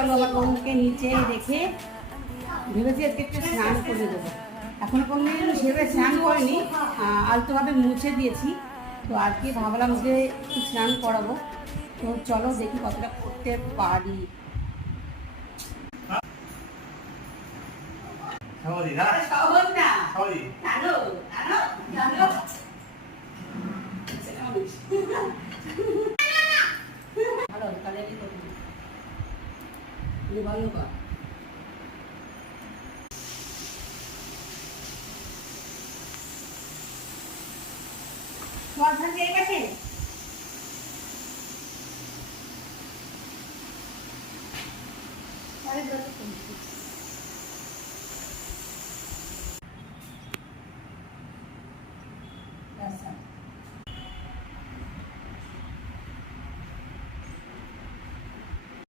চলো আমার বন্ধুকে নিচে রেখে ভেবেছি আজকে একটু স্নান করে দেবো। এখন কোনদিন সেভাবে স্নান করিনি, আলতোভাবে মুছে দিয়েছি। তো আজকে ভাবলাম যে একটু স্নান করাবো। তো চলো দেখি কতটা করতে পারি। সহজ না, জানো জানো জানো ভালো তাহলে কি করবি ভালো কর। তোমার ধান খেয়ে গেছে? আরে